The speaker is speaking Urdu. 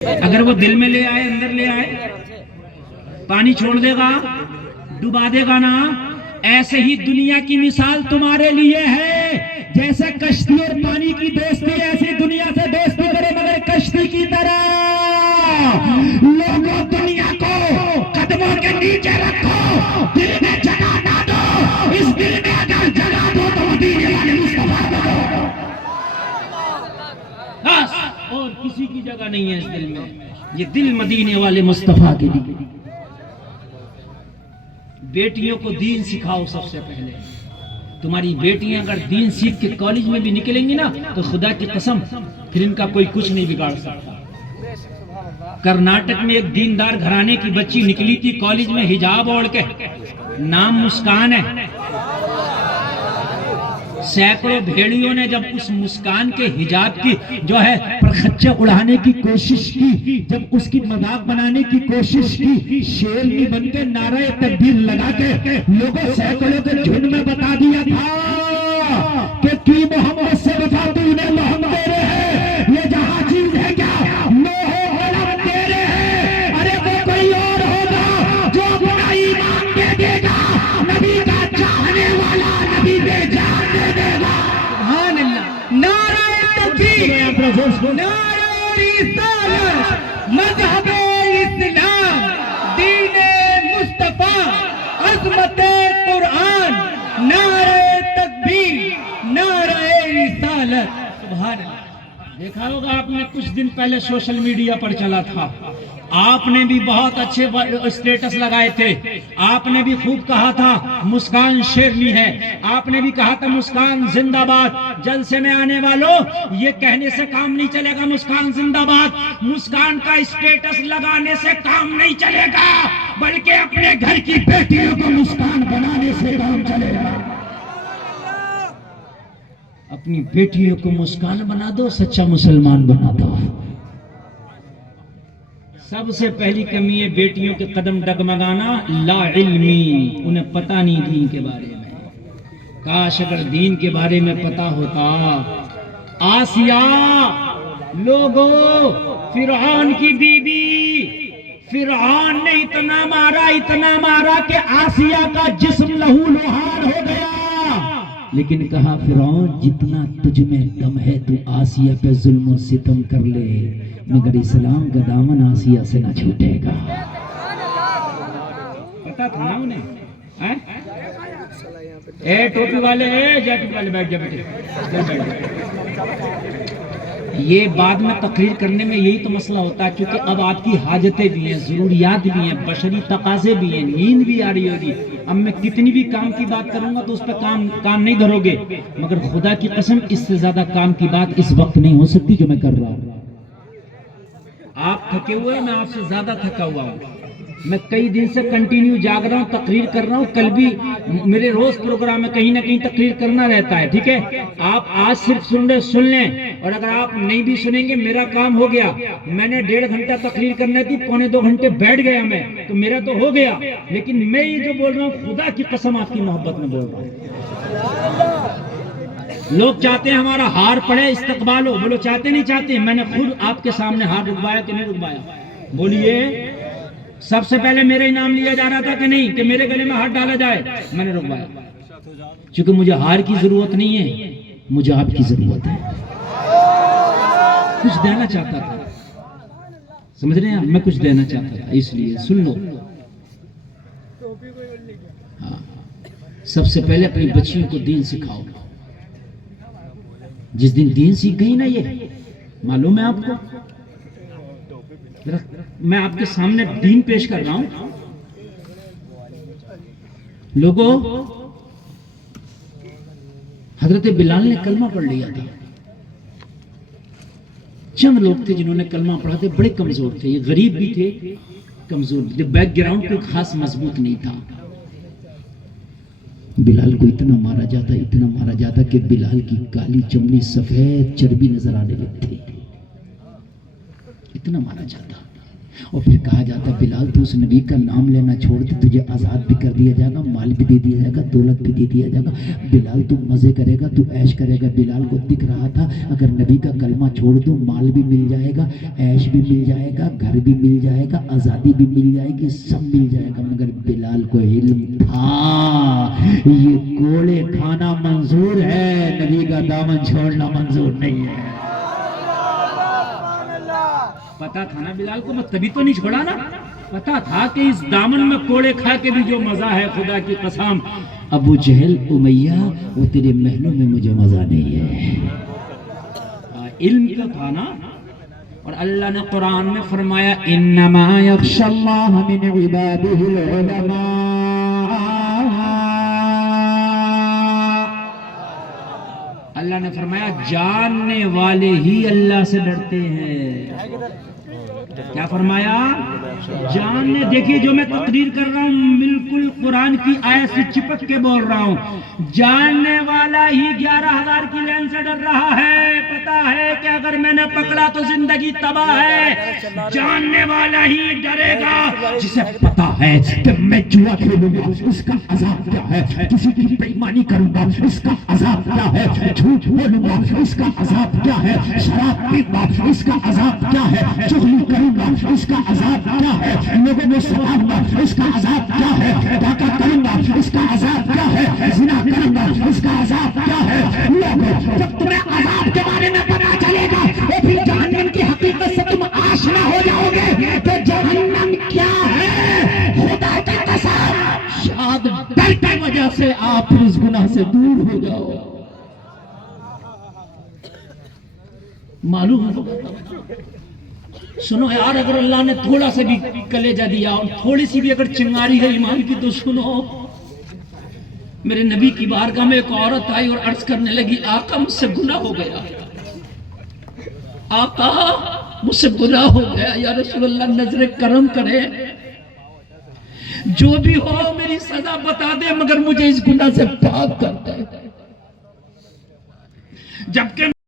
اگر وہ دل میں لے آئے، اندر لے آئے، پانی چھوڑ دے گا، ڈبا دے گا نا. ایسے ہی دنیا کی مثال تمہارے لیے ہے، جیسے کشتی اور پانی کی دوستی، ایسی دنیا سے دوستی کرے مگر کشتی کی طرح. لوگوں دنیا کو قدموں کے نیچے رکھو، دل میں جگہ نہ دو. اس دل میں اگر جگہ دو تو مدینے والے مصطفیٰ کو دو، بس اور کسی کی جگہ نہیں ہے اس دل میں. یہ دل مدینے والے مصطفیٰ کے لیے. بیٹیوں کو دین سکھاؤ. سب سے پہلے تمہاری بیٹیاں اگر دین سیکھ کے کالج میں بھی نکلیں گی نا تو خدا کی قسم پھر ان کا کوئی کچھ نہیں بگاڑ سکتا. کرناٹک میں ایک دیندار گھرانے کی بچی نکلی تھی کالج میں حجاب اوڑھ کے، نام مسکان ہے. سینکڑوں بھیڑیوں نے جب اس مسکان کے حجاب کی جو ہے پرخچے اڑانے کی کوشش کی، جب اس کی مذاق بنانے کی کوشش کی، شیرنی بن کے نعرہ تکبیر لگا کے لوگوں سینکڑوں کے جھنڈ میں بتا دیا تھا کہ کی محمد سے وفا تو انہیں محمد تیرے ہے، یہ جہاں چیز ہے کیا لوہ علم تیرے ہے. ارے وہ کوئی اور ہوگا جو اپنا ایمان دے دے گا، نبی کا چاہنے والا نبی بے جان دے دے گا. سبحان اللہ. نعرہ تکبیر، نعرہ رسالت، مذہب اسلام، دین مصطفیٰ، عظمت قرآن، نعرہ تکبیر، نعرہ رسالت. سبحان اللہ. دیکھا ہوگا آپ نے کچھ دن پہلے سوشل میڈیا پر چلا تھا، آپ نے بھی بہت اچھے اسٹیٹس لگائے تھے. آپ نے بھی خوب کہا تھا مسکان شیرنی ہے، آپ نے بھی کہا تھا مسکان زندہ باد. جلسے میں آنے والوں یہ کہنے سے کام نہیں چلے گا مسکان زندہ باد. مسکان کا اسٹیٹس لگانے سے کام نہیں چلے گا، بلکہ اپنے گھر کی بیٹیوں کو مسکان بنانے سے کام چلے گا. اپنی بیٹیوں کو مسکان بنا دو، سچا مسلمان بنا دو. سب سے پہلی کمی ہے بیٹیوں کے قدم ڈگمگانا، لا علمی، انہیں پتہ نہیں دین کے بارے میں. کاش اگر دین کے بارے میں پتہ ہوتا. آسیہ، لوگو فرعون کی بیوی، فرعون نے اتنا مارا کہ آسیہ کا جسم لہو لہان ہو گیا. لیکن کہا فرعون جتنا تجھ میں دم ہے تو آسیہ پہ ظلم و ستم کر لے، مگر اسلام کا دامن آسیہ سے نہ چھوٹے گا. پتا تھا نا انہیں. اے ٹوپی والے، جیکٹ والے، بیٹھ جا بیٹے. یہ بعد میں تقریر کرنے میں یہی تو مسئلہ ہوتا ہے، کیونکہ اب آپ کی حاجتیں بھی ہیں، ضروریات بھی ہیں، بشری تقاضے بھی ہیں، نیند بھی آ رہی ہوگی. اب میں کتنی بھی کام کی بات کروں گا تو اس پہ کام نہیں دھرو گے، مگر خدا کی قسم اس سے زیادہ کام کی بات اس وقت نہیں ہو سکتی جو میں کر رہا ہوں. آپ تھکے ہوئے، میں آپ سے زیادہ تھکا ہوا ہوں. میں کئی دن سے کنٹینیو جاگ رہا ہوں، تقریر کر رہا ہوں. کل بھی میرے روز پروگرام میں کہیں نہ کہیں تقریر کرنا رہتا ہے. ٹھیک ہے، آپ آج صرف سن لیں، اور اگر آپ نہیں بھی سنیں گے میرا کام ہو گیا. میں نے 1.5 گھنٹہ تقریر کرنا تھی، 1.25 گھنٹے بیٹھ گیا میں، تو میرا تو ہو گیا. لیکن میں یہ جو بول رہا ہوں خدا کی قسم آپ کی محبت میں بول رہا ہوں. لوگ چاہتے ہیں ہمارا ہار پڑے، استقبال ہو، بولو چاہتے نہیں چاہتے. میں نے خود آپ کے سامنے ہار رکوایا کہ نہیں رکوایا؟ بولیے. سب سے پہلے میرا انعام لیا جا رہا تھا کہ نہیں، کہ میرے گلے میں ہاتھ ڈالا جائے؟ میں نے رکوایا، چونکہ مجھے ہار کی ضرورت نہیں ہے، مجھے آپ کی ضرورت ہے. کچھ دینا چاہتا تھا، سمجھ رہے ہیں؟ میں کچھ دینا چاہتا تھا، اس لیے سن لو. ہاں، سب سے پہلے اپنی بچیوں کو دین سکھاؤ. جس دن دین سیکھ گئی نا، یہ معلوم ہے آپ کو، میں آپ کے سامنے دین پیش کر رہا ہوں. لوگوں، حضرت بلال نے کلمہ پڑھ لیا تھا. چند لوگ تھے جنہوں نے کلمہ پڑھا تھے، بڑے کمزور تھے، یہ غریب بھی تھے، کمزور بھی تھے، بیک گراؤنڈ کوئی خاص مضبوط نہیں تھا. بلال کو اتنا مارا جاتا کہ بلال کی کالی چمڑی سفید چربی نظر آنے لگتی. اتنا مارا جاتا. اور پھر کہا جاتا بلال تو اس نبی کا نام لینا چھوڑ دے، تجھے آزاد بھی کر دیا جائے گا، مال بھی دے دیا جائے گا، دولت بھی دے دیا جائے گا، بلال تو مزے کرے گا، تو عیش کرے گا۔ بلال کو دکھ رہا تھا اگر نبی کا کلمہ چھوڑ دوں مال بھی مل جائے گا، عیش بھی مل جائے گا، گھر بھی مل جائے گا، آزادی بھی مل جائے گی، سب مل جائے گا، مگر بلال کو علم تھا یہ کوڑے کھانا منظور ہے، نبی کا دامن چھوڑنا منظور نہیں ہے۔ پتا تھا نا بلال کو، بس تبھی تو نہیں چھوڑا نا، پتا تھا کہ اس دامن میں کوڑے کھا کے بھی جو مزہ ہے خدا کی قسم، ابو جہل امیہ وہ تیرے محلوں میں مجھے مزہ نہیں ہے۔ علم کا تھا نا، اور اللہ نے قرآن میں فرمایا انما یخشی اللہ من عبادہ العلماء، اللہ نے فرمایا جاننے والے ہی اللہ سے ڈرتے ہیں۔ کیا فرمایا؟ جاننے، دیکھیے جو میں تقریر کر رہا ہوں بالکل قرآن کی آیت سے چپک کے بول رہا ہوں، جاننے والا ہی 11,000 کی لین سے ڈر رہا ہے، پتا ہے کہ اگر میں نے پکڑا تو زندگی تباہ ہے، جاننے والا ہی ڈرے گا جسے پتا ہے کہ میں جوا کھیلوں گا اس کا عذاب کیا ہے، کسی کی بےایمانی کروں گا اس کا عذاب کیا ہے، جھوٹ بولوں گا اس کا عذاب کیا ہے، شراب پیوں گا اس کا عذاب کیا ہے، چغلی کروں گا اس کا عذاب کیا ہے، لوگوں میں ستاؤں گا اس کا عذاب کیا ہے، ڈاکہ کروں گا اس کا عذاب کیا ہے، زنا کروں گا اس کا عذاب کیا ہے۔ لوگوں جب تمہیں عذاب کے بارے میں پتا چلے گا تو پھر جہنم کی حقیقت سے تم آشنا ہو جاؤ گے کہ جہنم کیا ہے۔ خدا کی قسم شاید ڈر کی وجہ سے آپ اس گناہ سے دور ہو جاؤ۔ معلوم ہو، سنو یار، اگر اللہ نے تھوڑا سا بھی کلیجہ دیا اور تھوڑی سی بھی اگر چنگاری ہے ایمان کی تو سنو، میرے نبی کی بارگاہ میں ایک عورت آئی اور عرض کرنے لگی آقا مجھ سے گناہ ہو گیا، آقا مجھ سے گناہ ہو گیا، یا رسول اللہ نظر کرم کرے، جو بھی ہو میری سزا بتا دے مگر مجھے اس گناہ سے پاک کر دے۔ جبکہ